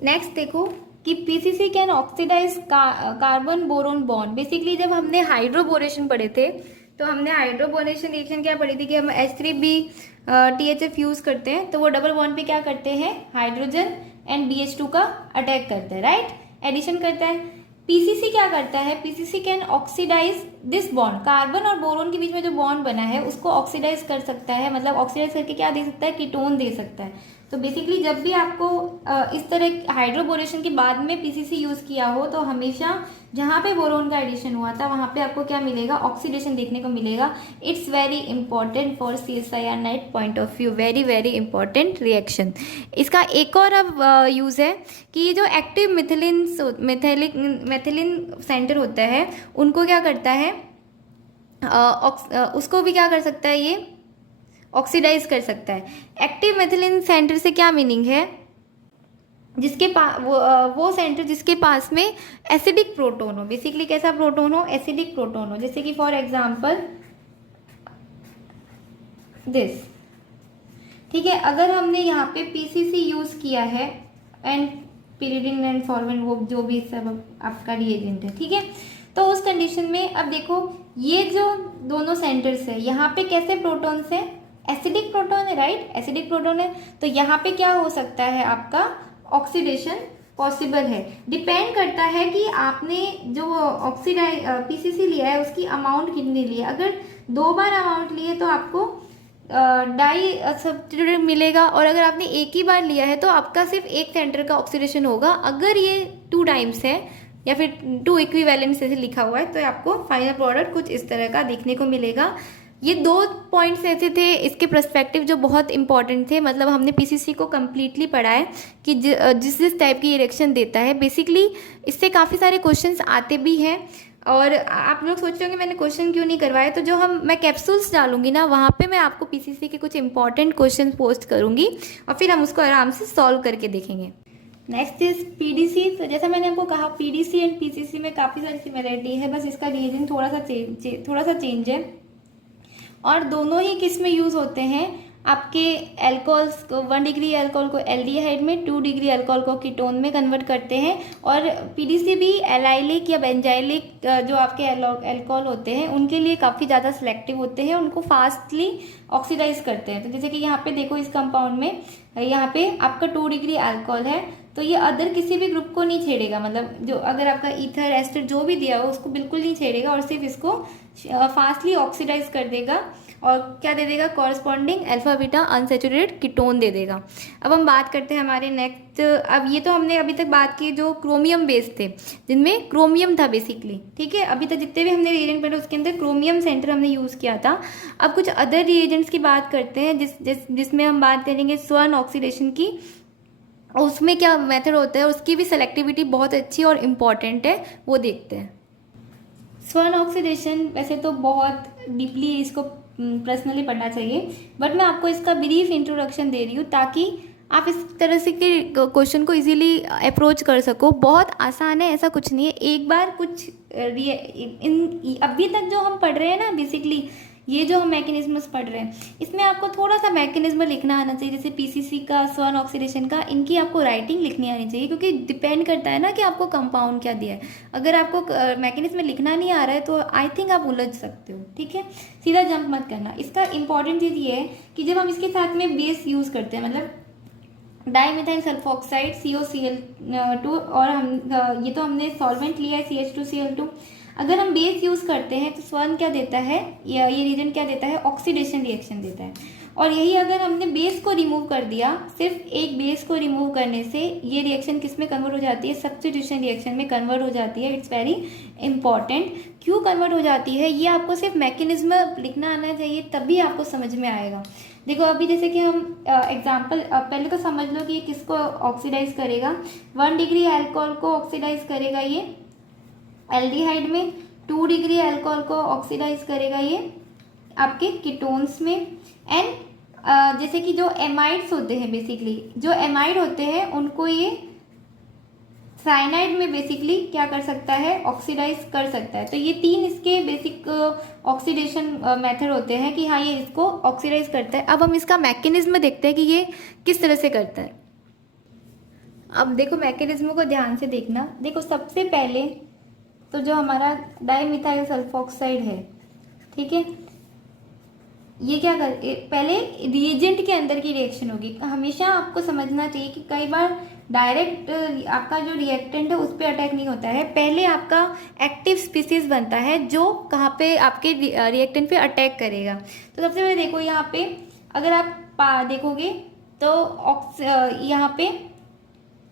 नेक्स्ट देखो कि PCC can oxidize carbon boron bond. Basically जब हमने हाइड्रोबोरेशन पढ़े थे तो हमने हाइड्रोबोरेशन रिएक्शन क्या पढ़ी थी कि हम H3B THF यूज़ करते हैं तो वो डबल बॉन्ड पे क्या करते हैं, हाइड्रोजन एंड BH2 का अटैक करते हैं, राइट, एडिशन करता है। पीसीसी क्या करता है, PCC can oxidize this bond, carbon और बोरोन के बीच में जो बॉन्ड बना है उसको ऑक्सीडाइज कर सकता है, मतलब ऑक्सीडाइज करके क्या दे सकता है, कीटोन दे सकता है। तो बेसिकली जब भी आपको इस तरह हाइड्रोबोरेशन के बाद में पीसीसी यूज़ किया हो तो हमेशा जहाँ पे बोरोन का एडिशन हुआ था वहाँ पे आपको क्या मिलेगा, ऑक्सीडेशन देखने को मिलेगा। It's very important for CSIR night point of view, very very important reaction. इसका एक और अब यूज़ है कि ये जो एक्टिव मिथिलिन सेंटर होता है उनको क्या करता है, उसको भी क्या कर सकता है, ये ऑक्सीडाइज कर सकता है। एक्टिव मेथिलीन सेंटर से क्या मीनिंग है, जिसके पास वो सेंटर जिसके पास में एसिडिक प्रोटोन हो। बेसिकली कैसा प्रोटोन हो, एसिडिक प्रोटोन हो। जैसे कि फॉर एग्जांपल दिस, ठीक है। अगर हमने यहाँ पे पीसीसी यूज किया है एंड pyridine एंड सॉल्वेंट, वो जो भी सब आपका रिएजेंट है, ठीक है। तो उस कंडीशन में अब देखो ये जो दोनों सेंटर्स है, यहाँ पे कैसे प्रोटॉन्स हैं, एसिडिक प्रोटॉन है, राइट, एसिडिक प्रोटॉन है। तो यहाँ पे क्या हो सकता है, आपका ऑक्सीडेशन पॉसिबल है। डिपेंड करता है कि आपने जो ऑक्सीडाइ पीसीसी लिया है उसकी अमाउंट कितनी ली है। अगर 2 बार अमाउंट लिए तो आपको डाई सब्स्टिट्यूट मिलेगा, और अगर आपने एक ही बार लिया है तो आपका सिर्फ एक सेंटर का ऑक्सीडेशन होगा। अगर ये 2 टाइम्स है या फिर 2 इक्विवेलेंट से लिखा हुआ है तो आपको फाइनल प्रोडक्ट कुछ इस तरह का देखने को मिलेगा। ये 2 पॉइंट्स ऐसे थे इसके पर्सपेक्टिव जो बहुत इंपॉर्टेंट थे। मतलब हमने पीसीसी को कम्प्लीटली पढ़ा है कि जिस टाइप की रिएक्शन देता है। बेसिकली इससे काफ़ी सारे क्वेश्चंस आते भी हैं, और आप लोग सोच रहे होंगे मैंने क्वेश्चन क्यों नहीं करवाए। तो जो मैं कैप्सूल्स डालूंगी ना, वहाँ पे मैं आपको पीसीसी के कुछ इंपॉर्टेंट क्वेश्चन पोस्ट करूँगी और फिर हम उसको आराम से सॉल्व करके देखेंगे। Next is PDC. तो जैसा मैंने आपको कहा, पीडीसी एंड पीसीसी में काफ़ी सारी सिमिलरिटी है, बस इसका रिएजेंट थोड़ा सा चेंज है। और दोनों ही किस में यूज़ होते हैं, आपके एल्कोहल्स को 1 डिग्री अल्कोहल को एल्डिहाइड में, 2 डिग्री अल्कोहल को कीटोन में कन्वर्ट करते हैं। और पीडीसी भी एलाइलिक या बेंजाइलिक जो आपके अल्कोहल होते हैं उनके लिए काफ़ी ज़्यादा सिलेक्टिव होते हैं, उनको फास्टली ऑक्सीडाइज करते हैं। तो जैसे कि यहाँ पे देखो इस कंपाउंड में, यहाँ पे आपका 2 डिग्री अल्कोहल है, तो ये अदर किसी भी ग्रुप को नहीं छेड़ेगा। मतलब जो अगर आपका ईथर एस्टर जो भी दिया हो उसको बिल्कुल नहीं छेड़ेगा, और सिर्फ इसको फास्टली ऑक्सीडाइज कर देगा और क्या दे देगा, corresponding alpha beta unsaturated ketone दे देगा। अब हम बात करते हैं हमारे नेक्स्ट। अब ये तो हमने अभी तक बात की जो क्रोमियम बेस थे, जिनमें क्रोमियम था बेसिकली, ठीक है। अभी तक जितने भी हमने रिएजेंट पढ़े उसके अंदर क्रोमियम सेंटर हमने यूज़ किया था। अब कुछ अदर रिएजेंट्स की बात करते हैं जिसमें हम बात करेंगे स्वर्ण ऑक्सीडेशन की। उसमें क्या मेथड होता है, उसकी भी सेलेक्टिविटी बहुत अच्छी और इम्पॉर्टेंट है, वो देखते हैं। स्वर्ण ऑक्सीडेशन वैसे तो बहुत डीपली इसको पर्सनली पढ़ना चाहिए, बट मैं आपको इसका ब्रीफ इंट्रोडक्शन दे रही हूँ ताकि आप इस तरह से के क्वेश्चन को इजीली अप्रोच कर सको। बहुत आसान है, ऐसा कुछ नहीं है। एक बार कुछ अभी तक जो हम पढ़ रहे हैं ना, बेसिकली ये जो हम मैकेनिज्म्स पढ़ रहे हैं, इसमें आपको थोड़ा सा मैकेनिज्म लिखना आना चाहिए। जैसे पीसीसी का, स्वर्ण ऑक्सीडेशन का, इनकी आपको राइटिंग लिखनी आनी चाहिए, क्योंकि डिपेंड करता है ना कि आपको कंपाउंड क्या दिया है। अगर आपको मैकेनिज्म लिखना नहीं आ रहा है तो आई थिंक आप उलझ सकते हो, ठीक है। सीधा जंप मत करना। इसका इंपॉर्टेंट चीज़ ये है कि जब हम इसके साथ में बेस यूज़ करते हैं, मतलब डाईमिथाइल सल्फोक्साइड COCl2, और हम ये तो हमने सॉल्वेंट लिया है CH2Cl2। अगर हम बेस यूज़ करते हैं तो स्वर्ण क्या देता है, या ये रिएजेंट क्या देता है, ऑक्सीडेशन रिएक्शन देता है। और यही अगर हमने बेस को रिमूव कर दिया, सिर्फ एक बेस को रिमूव करने से ये रिएक्शन किस में कन्वर्ट हो जाती है, सब्स्टिट्यूशन रिएक्शन में कन्वर्ट हो जाती है। It's very important. क्यों कन्वर्ट हो जाती है ये आपको सिर्फ मैकेनिज्म लिखना आना चाहिए, तभी आपको समझ में आएगा। देखो अभी जैसे कि हम एग्जाम्पल पहले तो समझ लो कि ये किसको ऑक्सीडाइज करेगा। 1 डिग्री अल्कोहल को ऑक्सीडाइज करेगा ये एल्डिहाइड में, 2 डिग्री अल्कोहल को ऑक्सीडाइज करेगा ये आपके कीटोन्स में। एंड जैसे कि जो एमाइड्स होते हैं, बेसिकली जो एमाइड होते हैं उनको ये साइनाइड में बेसिकली क्या कर सकता है, ऑक्सीडाइज कर सकता है। तो ये 3 इसके बेसिक ऑक्सीडेशन मेथड होते हैं कि हाँ ये इसको ऑक्सीडाइज करता है। अब हम इसका मैकेनिज्म देखते हैं कि ये किस तरह से करता है। अब देखो मैकेनिज्म को ध्यान से देखना। देखो सबसे पहले तो जो हमारा डाईमिथाइल सल्फोक्साइड है, ठीक है, ये क्या कर, पहले रिएजेंट के अंदर की रिएक्शन होगी। हमेशा आपको समझना चाहिए कि कई बार डायरेक्ट आपका जो रिएक्टेंट है उस पर अटैक नहीं होता है, पहले आपका एक्टिव स्पीसीज बनता है जो कहाँ पे आपके रिएक्टेंट पे अटैक करेगा। तो सबसे पहले देखो यहाँ पे अगर आप देखोगे तो यहाँ पे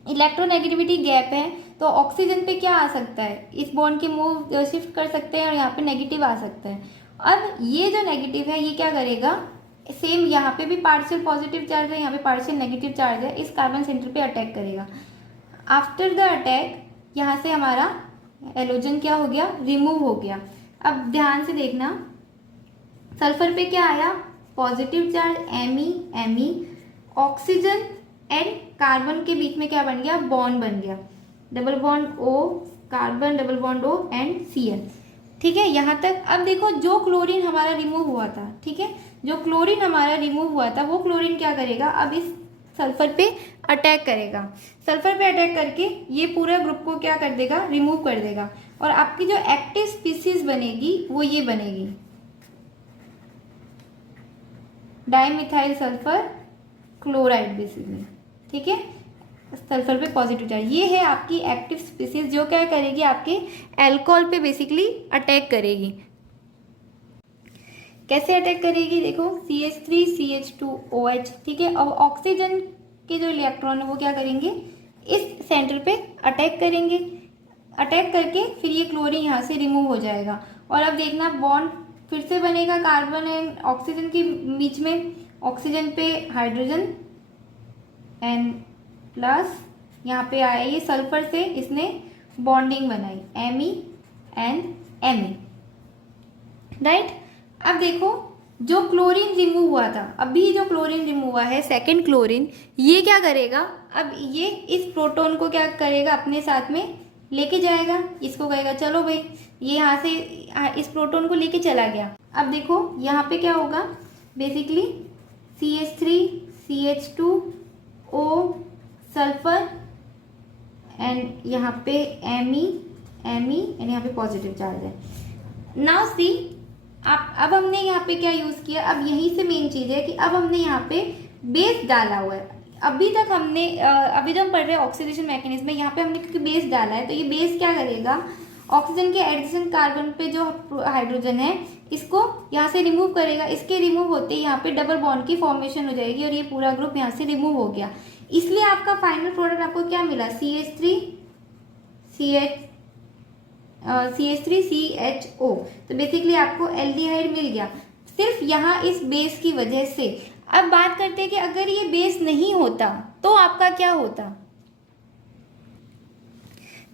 इलेक्ट्रोनेगेटिविटी गैप है, तो ऑक्सीजन पे क्या आ सकता है, इस बॉन्ड के मूव शिफ्ट कर सकते हैं और यहाँ पे नेगेटिव आ सकता है। अब ये जो नेगेटिव है ये क्या करेगा, सेम यहाँ पे भी पार्शियल पॉजिटिव चार्ज है, यहाँ पे पार्शियल नेगेटिव चार्ज है, इस कार्बन सेंटर पे अटैक करेगा। आफ्टर द अटैक यहाँ से हमारा एलोजन क्या हो गया, रिमूव हो गया। अब ध्यान से देखना, सल्फर पे क्या आया, positive charge Me, oxygen and carbon के बीच में क्या बन गया, बॉन्ड बन गया, double bond O, carbon double bond O and Cl। ठीक है, यहाँ तक। अब देखो जो क्लोरीन हमारा रिमूव हुआ था, ठीक है, जो क्लोरीन हमारा रिमूव हुआ था वो क्लोरीन क्या करेगा, अब इस सल्फर पे अटैक करेगा। सल्फर पे अटैक करके ये पूरा ग्रुप को क्या कर देगा, रिमूव कर देगा। और आपकी जो एक्टिव स्पीसीज बनेगी वो ये बनेगी, डाइमिथाइल सल्फर क्लोराइड बेसिकली। ठीक है, सल्फर पे पॉजिटिव चार्ज, ये है आपकी एक्टिव स्पीसीज जो क्या करेगी, आपके एल्कोहल पे बेसिकली अटैक करेगी। कैसे अटैक करेगी, देखो CH3 CH2OH। ठीक है, और ऑक्सीजन के जो इलेक्ट्रॉन है वो क्या करेंगे, इस सेंटर पे अटैक करेंगे। अटैक करके फिर ये क्लोरीन यहाँ से रिमूव हो जाएगा। और अब देखना बॉन्ड फिर से बनेगा कार्बन एंड ऑक्सीजन के बीच में, ऑक्सीजन पे हाइड्रोजन एंड प्लस यहाँ पे आया ये सल्फर से इसने बॉन्डिंग बनाई Me एंड Me, राइट। अब देखो जो क्लोरीन रिमूव हुआ था, अभी जो क्लोरीन रिमूव हुआ है सेकंड क्लोरीन, ये क्या करेगा, अब ये इस प्रोटॉन को क्या करेगा, अपने साथ में लेके जाएगा। इसको कहेगा चलो भाई, ये यहाँ से इस प्रोटॉन को लेके चला गया। अब देखो यहाँ पे क्या होगा, basically CH3 CH2O sulphur and यहाँ पे Me एंड यहाँ पे पॉजिटिव चार्ज है। नाउ सी, अब हमने यहाँ पे क्या यूज़ किया, अब यहीं से मेन चीज़ है कि अब हमने यहाँ पे बेस डाला हुआ है। अभी तक हमने अभी जो हम पढ़ रहे हैं ऑक्सीडेशन मैकेनिज्म में, यहाँ पे हमने क्योंकि बेस डाला है तो ये बेस क्या करेगा, ऑक्सीजन के एडजेसेंट कार्बन पे जो हाइड्रोजन है इसको यहाँ से रिमूव करेगा। इसके रिमूव होते ही यहाँ पे डबल बॉन्ड की फॉर्मेशन हो जाएगी और ये पूरा ग्रुप यहाँ से रिमूव हो गया। इसलिए आपका फाइनल प्रोडक्ट आपको क्या मिला, CH3CHO। तो बेसिकली आपको एल्डिहाइड मिल गया सिर्फ यहाँ इस बेस की वजह से। अब बात करते हैं कि अगर ये बेस नहीं होता तो आपका क्या होता।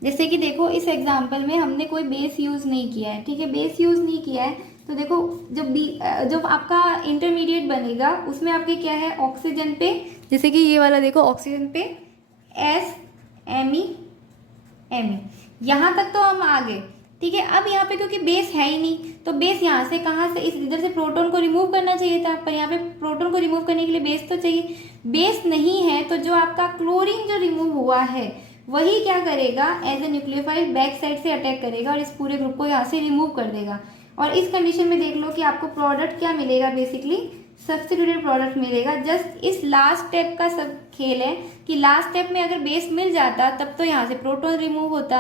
जैसे कि देखो इस एग्जांपल में हमने कोई बेस यूज नहीं किया है, ठीक है, बेस यूज नहीं किया है तो देखो जब आपका इंटरमीडिएट बनेगा उसमें आपके क्या है, ऑक्सीजन पे, जैसे कि ये वाला देखो ऑक्सीजन पे Me, यहाँ तक तो हम आ गए। ठीक है, अब यहाँ पे क्योंकि बेस है ही नहीं तो बेस यहाँ से कहाँ से, इस इधर से प्रोटॉन को रिमूव करना चाहिए था, पर यहाँ पे प्रोटॉन को रिमूव करने के लिए बेस तो चाहिए। बेस नहीं है तो जो आपका क्लोरीन जो रिमूव हुआ है वही क्या करेगा, as a nucleophile back side से अटैक करेगा और इस पूरे ग्रुप को यहाँ से रिमूव कर देगा। और इस कंडीशन में देख लो कि आपको प्रोडक्ट क्या मिलेगा, बेसिकली सब्स्टिट्यूटेड प्रोडक्ट मिलेगा। जस्ट इस लास्ट स्टेप का सब खेल है कि लास्ट स्टेप में अगर बेस मिल जाता तब तो यहाँ से प्रोटॉन रिमूव होता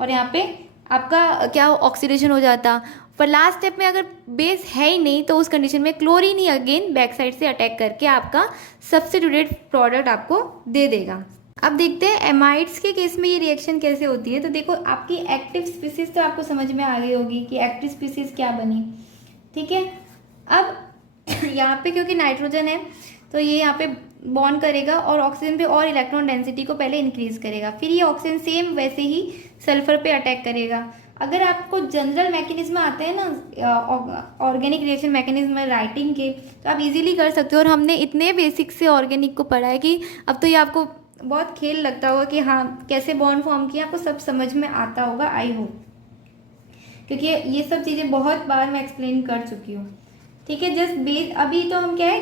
और यहाँ पे आपका क्या ऑक्सीडेशन हो जाता, पर लास्ट स्टेप में अगर बेस है ही नहीं तो उस कंडीशन में क्लोरीन ही अगेन बैक साइड से अटैक करके आपका सब्स्टिट्यूटेड प्रोडक्ट आपको दे देगा। अब देखते हैं एमाइड्स के केस में ये रिएक्शन कैसे होती है। तो देखो आपकी एक्टिव स्पीसीज तो आपको समझ में आ गई होगी कि एक्टिव स्पीसीज क्या बनी। ठीक है, अब यहाँ पे क्योंकि नाइट्रोजन है तो ये यहाँ पे बॉन्ड करेगा और ऑक्सीजन पे और इलेक्ट्रॉन डेंसिटी को पहले इंक्रीज करेगा, फिर ये ऑक्सीजन सेम वैसे ही सल्फर पे अटैक करेगा। अगर आपको जनरल मैकेनिज्म आते हैं ना ऑर्गेनिक रिएक्शन मैकेनिज्म राइटिंग के, तो आप इजीली कर सकते हो। और हमने इतने बेसिक से ऑर्गेनिक को पढ़ा है कि अब तो ये आपको बहुत खेल लगता होगा कि हाँ कैसे बॉन्ड फॉर्म किया, आपको सब समझ में आता होगा आई होप, क्योंकि ये सब चीज़ें बहुत बार मैं एक्सप्लेन कर चुकी हूँ। ठीक है, जस्ट बेस अभी तो हम क्या है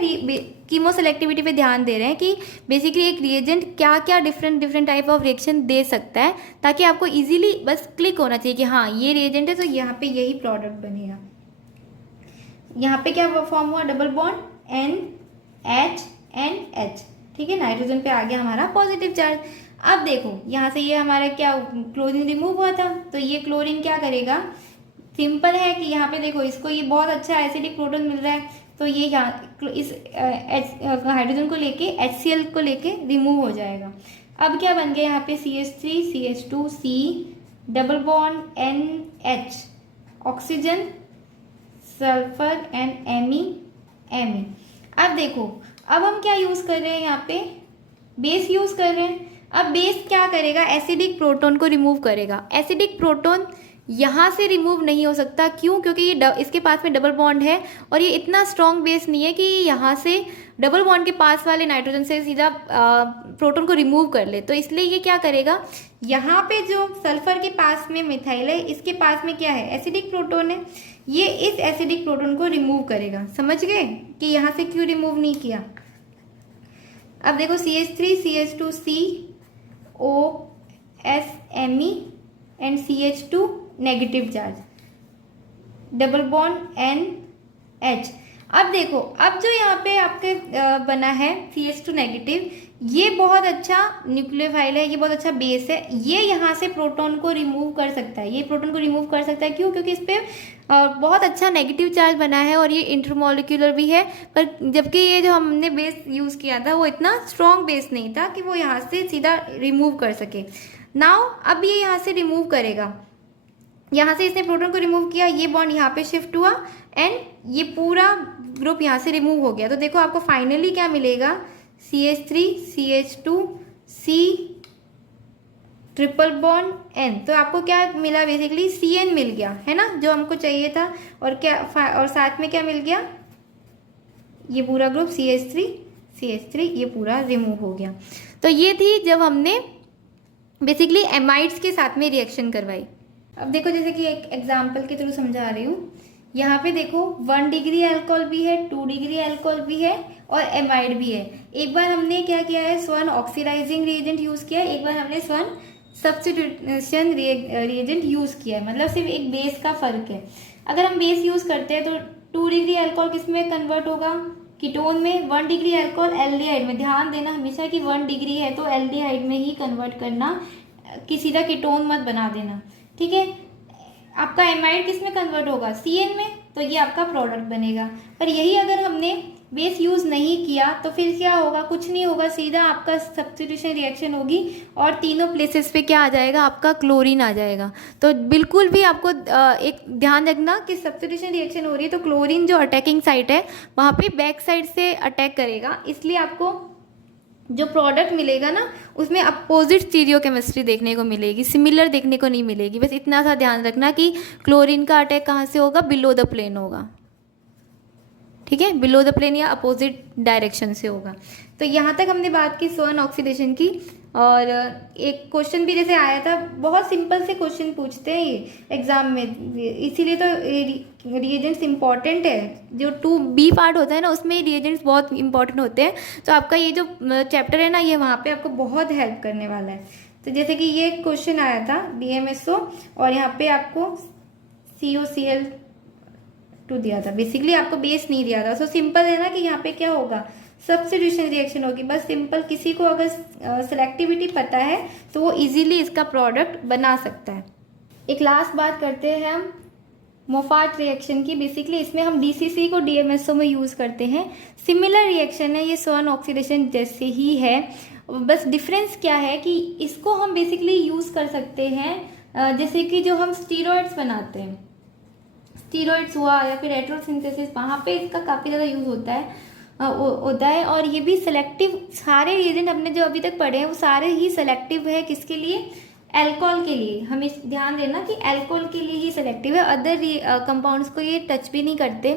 कीमो सेलेक्टिविटी पे ध्यान दे रहे हैं कि बेसिकली एक रिएजेंट क्या क्या डिफरेंट टाइप ऑफ रिएक्शन दे सकता है, ताकि आपको इजीली बस क्लिक होना चाहिए कि हाँ ये रिएजेंट है तो यहाँ पे यही प्रोडक्ट बनेगा। यहाँ पे क्या फॉर्म हुआ, डबल बॉन्ड NH। ठीक है, नाइट्रोजन पे आ गया हमारा पॉजिटिव चार्ज। अब देखो यहाँ से ये हमारा क्या क्लोरीन रिमूव हुआ था तो ये क्लोरीन क्या करेगा, सिंपल है कि यहाँ पे देखो इसको ये बहुत अच्छा एसिडिक प्रोटॉन मिल रहा है तो ये यहाँ इस हाइड्रोजन को लेके HCl को लेके रिमूव हो जाएगा। अब क्या बन गया यहाँ पे CH3 CH2 C double bond NH, oxygen sulphur and Me। अब देखो अब हम क्या यूज़ कर रहे हैं, यहाँ पे बेस यूज़ कर रहे हैं। अब बेस क्या करेगा, एसिडिक प्रोटॉन को रिमूव करेगा। एसिडिक प्रोटॉन यहाँ से रिमूव नहीं हो सकता। क्यों? क्योंकि ये इसके पास में डबल बॉन्ड है और ये इतना स्ट्रॉन्ग बेस नहीं है कि यहाँ से डबल बॉन्ड के पास वाले नाइट्रोजन से सीधा प्रोटॉन को रिमूव कर ले। तो इसलिए ये क्या करेगा, यहाँ पे जो सल्फर के पास में मिथाइल है, इसके पास में क्या है, एसिडिक प्रोटॉन है, ये इस एसिडिक प्रोटॉन को रिमूव करेगा। समझ गए कि यहाँ से क्यों रिमूव नहीं किया। अब देखो CH3 CH2 COSMe and CH2 negative charge, double bond NH। अब देखो, अब जो यहाँ पे आपके बना है CH2 नेगेटिव, ये बहुत अच्छा न्यूक्लियोफाइल है, ये बहुत अच्छा बेस है, ये यहाँ से प्रोटॉन को रिमूव कर सकता है, ये प्रोटॉन को रिमूव कर सकता है। क्यों? क्योंकि इस पे बहुत अच्छा नेगेटिव चार्ज बना है और ये इंटरमोलिक्यूलर भी है। पर जबकि ये जो हमने बेस यूज़ किया था वो इतना स्ट्रॉन्ग बेस नहीं था कि वो यहाँ से सीधा रिमूव कर सके। नाउ अब ये यहाँ से रिमूव करेगा, यहाँ से इसने प्रोटॉन को रिमूव किया, ये बॉन्ड यहाँ पे शिफ्ट हुआ एंड ये पूरा ग्रुप यहाँ से रिमूव हो गया। तो देखो आपको फाइनली क्या मिलेगा, CH3 CH2 C triple bond N। तो आपको क्या मिला, बेसिकली CN मिल गया है ना, जो हमको चाहिए था। और क्या और साथ में क्या मिल गया, ये पूरा ग्रुप CH3 ये पूरा रिमूव हो गया। तो ये थी जब हमने बेसिकली एमाइड्स के साथ में रिएक्शन करवाई। अब देखो, जैसे कि एक एग्जाम्पल के थ्रू समझा रही हूँ। यहाँ पे देखो 1 डिग्री अल्कोहल भी है, 2 डिग्री अल्कोहल भी है और एमाइड भी है। एक बार हमने क्या किया है, स्वान ऑक्सीडाइजिंग रिएजेंट यूज़ किया है, एक बार हमने स्वान सब्स्टिट्यूशन रिएजेंट यूज़ किया है। मतलब सिर्फ एक बेस का फ़र्क है। अगर हम बेस यूज़ करते हैं तो 2 डिग्री अल्कोहल किस में कन्वर्ट होगा, कीटोन में। 1 डिग्री अल्कोहल एल्डिहाइड में। ध्यान देना हमेशा कि 1 डिग्री है तो एल्डिहाइड में ही कन्वर्ट करना, किसी का कीटोन मत बना देना, ठीक है। आपका एमाइड किस में कन्वर्ट होगा, CN में, तो ये आपका प्रोडक्ट बनेगा। पर यही अगर हमने बेस यूज़ नहीं किया तो फिर क्या होगा, कुछ नहीं होगा, सीधा आपका सब्स्टिट्यूशन रिएक्शन होगी और तीनों प्लेसेस पे क्या आ जाएगा, आपका क्लोरीन आ जाएगा। तो बिल्कुल भी आपको एक ध्यान रखना कि सब्स्टिट्यूशन रिएक्शन हो रही है तो क्लोरीन जो अटैकिंग साइट है वहाँ पे बैक साइड से अटैक करेगा, इसलिए आपको जो प्रोडक्ट मिलेगा ना उसमें अपोजिट स्टीरियोकेमिस्ट्री देखने को मिलेगी, सिमिलर देखने को नहीं मिलेगी। बस इतना सा ध्यान रखना कि क्लोरीन का अटैक कहाँ से होगा, बिलो द प्लेन होगा, ठीक है, बिलो द प्लेन या अपोजिट डायरेक्शन से होगा। तो यहाँ तक हमने बात की स्वान ऑक्सीडेशन की। और एक क्वेश्चन भी जैसे आया था, बहुत सिंपल से क्वेश्चन पूछते हैं ये एग्जाम में, इसीलिए तो रिएजेंट्स इंपॉर्टेंट है। जो 2B पार्ट होता है ना उसमें रिएजेंट्स बहुत इंपॉर्टेंट होते हैं। तो आपका ये जो चैप्टर है ना ये वहाँ पे आपको बहुत हेल्प करने वाला है। तो जैसे कि ये क्वेश्चन आया था DMSO और यहाँ पे आपको COCl2 दिया था, बेसिकली आपको बेस नहीं दिया था। सो सिंपल है ना कि यहाँ पे क्या होगा, सब्स्टिट्यूशन रिएक्शन होगी। बस सिंपल, किसी को अगर सिलेक्टिविटी पता है तो वो इजीली इसका प्रोडक्ट बना सकता है। एक लास्ट बात करते हैं हम मोफार्ट रिएक्शन की। बेसिकली इसमें हम DCC को DMSO में यूज़ करते हैं। सिमिलर रिएक्शन है, ये स्वान ऑक्सीडेशन जैसे ही है, बस डिफरेंस क्या है कि इसको हम बेसिकली यूज़ कर सकते हैं जैसे कि जो हम स्टीरॉइड्स बनाते हैं, स्टीरॉइड्स हुआ या फिर रेट्रोसिंथेसिस, वहाँ पे इसका काफ़ी ज़्यादा यूज़ होता है। और ये भी सेलेक्टिव, सारे रिएजेंट हमने जो अभी तक पढ़े हैं वो सारे ही सेलेक्टिव है। किसके लिए, अल्कोहल के लिए। हमें ध्यान देना कि अल्कोहल के लिए ही सेलेक्टिव है, अदर कंपाउंड्स को ये टच भी नहीं करते।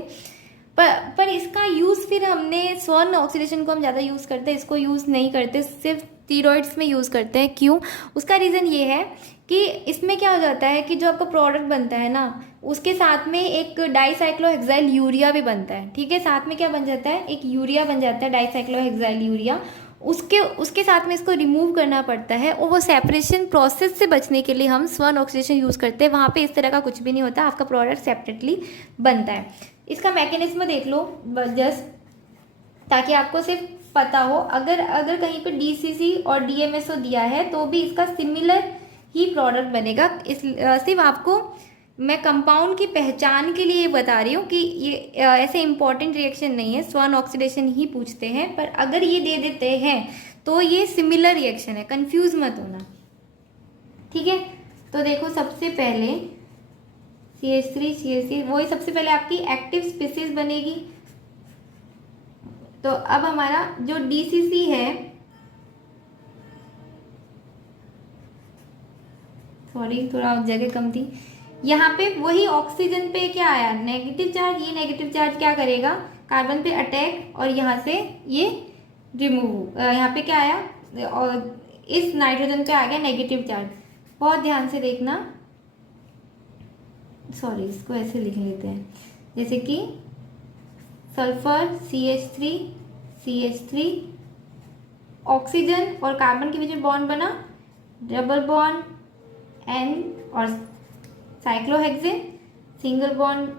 पर इसका यूज़ फिर हमने स्वान ऑक्सीडेशन को हम ज़्यादा यूज़ करते हैं, इसको यूज़ नहीं करते, सिर्फ स्टीरॉइड्स में यूज़ करते हैं। क्यों, उसका रीज़न ये है कि इसमें क्या हो जाता है कि जो आपका प्रोडक्ट बनता है ना उसके साथ में एक डाइसाइक्लोहेक्साइल यूरिया भी बनता है, ठीक है। साथ में क्या बन जाता है, एक यूरिया बन जाता है, डाइसाइक्लोहेक्साइल यूरिया। उसके साथ में इसको रिमूव करना पड़ता है और वो सेपरेशन प्रोसेस से बचने के लिए हम स्वान ऑक्सीडेशन यूज़ करते हैं। वहाँ पे इस तरह का कुछ भी नहीं होता, आपका प्रोडक्ट सेपरेटली बनता है। इसका मैकेनिज्म देख लो जस्ट, ताकि आपको सिर्फ पता हो। अगर कहीं पे DCC और DMSO दिया है तो भी इसका सिमिलर ही प्रोडक्ट बनेगा। सिर्फ आपको मैं कंपाउंड की पहचान के लिए बता रही हूँ कि ये ऐसे इंपॉर्टेंट रिएक्शन नहीं है, स्वान ऑक्सीडेशन ही पूछते हैं। पर अगर ये दे देते हैं तो ये सिमिलर रिएक्शन है, कंफ्यूज मत होना, ठीक है। तो देखो सबसे पहले CH3 CH3 वही सबसे पहले आपकी एक्टिव स्पीसीज बनेगी। तो अब हमारा जो DCC है, सॉरी थोड़ा जगह कम थी, यहाँ पे वही ऑक्सीजन पे क्या आया, नेगेटिव चार्ज। ये नेगेटिव चार्ज क्या करेगा, कार्बन पे अटैक, और यहाँ से ये रिमूव, यहाँ पे क्या आया, और इस नाइट्रोजन पे आ गया नेगेटिव चार्ज। बहुत ध्यान से देखना, सॉरी इसको ऐसे लिख लेते हैं, जैसे कि सल्फर CH3 ऑक्सीजन और कार्बन के बीच में बॉन्ड बना, डबल बॉन्ड N और साइक्लोहेक्सेन, सिंगल बॉन्ड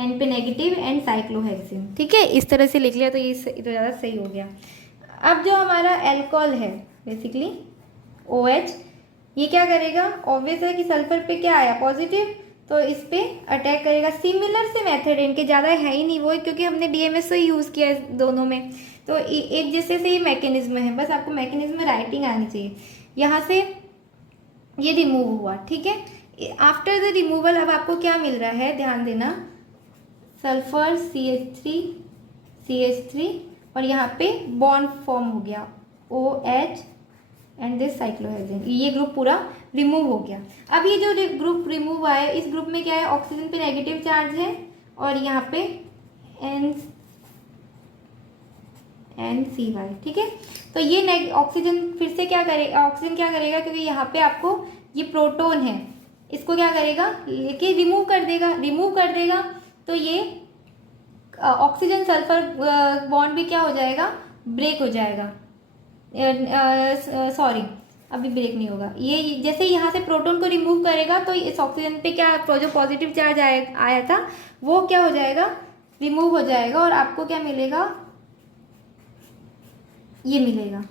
N पे नेगेटिव एंड साइक्लोहेक्सेन। ठीक है, इस तरह से लिख लिया तो ये तो ज़्यादा सही हो गया। अब जो हमारा एल्कोहल है बेसिकली OH, ये क्या करेगा, ऑब्वियस है कि सल्फर पे क्या आया पॉजिटिव, तो इस पे अटैक करेगा। सिमिलर से मेथड है इनके, ज़्यादा है ही नहीं वो, क्योंकि हमने DMSO यूज़ किया है दोनों में, तो एक जैसे से ये मैकेनिज्म है, बस आपको मैकेनिज्म में राइटिंग आनी चाहिए। यहाँ से ये रिमूव हुआ, ठीक है। आफ्टर द रिमूवल अब आपको क्या मिल रहा है, ध्यान देना, सल्फर CH3 और यहाँ पे बॉन्ड फॉर्म हो गया OH एंड दिस साइक्लोहेक्सेन, ये ग्रुप पूरा रिमूव हो गया। अब ये जो ग्रुप रिमूव आया, इस ग्रुप में क्या है, ऑक्सीजन पे नेगेटिव चार्ज है और यहाँ पे NCY, ठीक है। तो ये ऑक्सीजन फिर से क्या करेगा, ऑक्सीजन क्या करेगा, क्योंकि यहाँ पे आपको ये प्रोटोन है, इसको क्या करेगा, लेके रिमूव कर देगा, तो ये ऑक्सीजन सल्फर बॉन्ड भी क्या हो जाएगा, ब्रेक हो जाएगा। सॉरी अभी ब्रेक नहीं होगा, ये जैसे यहाँ से प्रोटोन को रिमूव करेगा तो इस ऑक्सीजन पे क्या जो पॉजिटिव चार्ज आया था वो क्या हो जाएगा, रिमूव हो जाएगा, और आपको क्या मिलेगा, ये मिलेगा।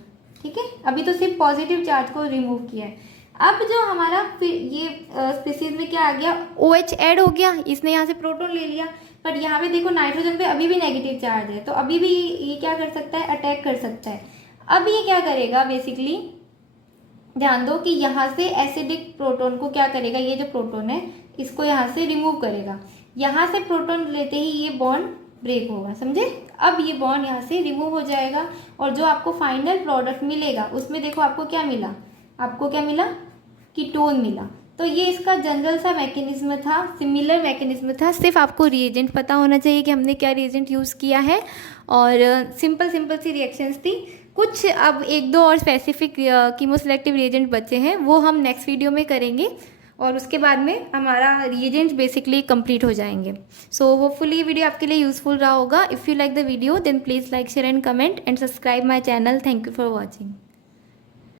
ठीक है, अभी तो सिर्फ पॉजिटिव चार्ज को रिमूव किया है। अब जो हमारा फिर ये स्पीसीज में क्या आ गया, OH ऐड हो गया, इसने यहाँ से प्रोटोन ले लिया, पर यहाँ पे देखो नाइट्रोजन पे अभी भी नेगेटिव चार्ज है, तो अभी भी ये क्या कर सकता है, अटैक कर सकता है। अब ये क्या करेगा, बेसिकली ध्यान दो कि यहाँ से एसिडिक प्रोटोन को क्या करेगा, ये जो प्रोटोन है इसको यहाँ से रिमूव करेगा। यहाँ से प्रोटोन लेते ही ये बॉन्ड ब्रेक होगा, समझे। अब ये बॉन्ड यहाँ से रिमूव हो जाएगा और जो आपको फाइनल प्रोडक्ट मिलेगा उसमें देखो आपको क्या मिला, कीटोन मिला। तो ये इसका जनरल सा मैकेनिज्म था, सिमिलर मैकेनिज्म था, सिर्फ आपको रिएजेंट पता होना चाहिए कि हमने क्या रिएजेंट यूज़ किया है, और सिंपल सी रिएक्शंस थी। कुछ अब एक दो और स्पेसिफिक कीमोसेलेक्टिव रिएजेंट बचे हैं, वो हम नेक्स्ट वीडियो में करेंगे, और उसके बाद में हमारा रिएजेंट बेसिकली कंप्लीट हो जाएंगे। सो होपफुली ये वीडियो आपके लिए यूज़फुल रहा होगा। If you like the video then please like, share and comment and subscribe my channel. Thank you for watching.